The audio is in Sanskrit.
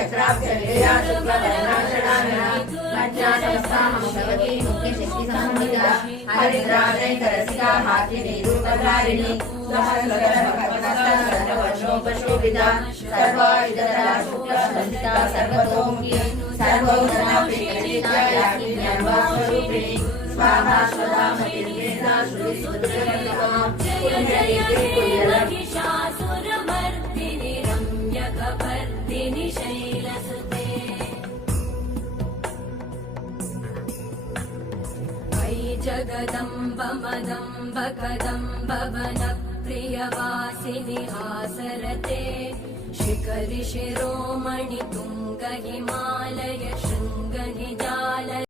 चक्राभ्यया शुक्लवर्णाषडानना मज्जातमस्ताहं भगवती मुख्यशक्तिसंहिता हरिद्राजयकरसिका हाकिनीरूपधारिणी सर्ववर्णोपशोभिता सर्वायुधरा शुक्लसंहिता सर्वतोमुखी सर्वौषधाभिषेकनित्यायाकिन्यर्वास्वरूपिणी स्वाहा स्वधा मतिर्वेदा श्रुतिस्वदृशकर्णमा पुण्यरीतिर्कुल्यलम् रम्यकपर्दिनि शैलसुते अयि जगदम्ब मदम्ब कदम्ब वनप्रियवासिनि हासरते शिखरि शिरोमणि तुङ्ग हिमालय शृङ्ग निजाल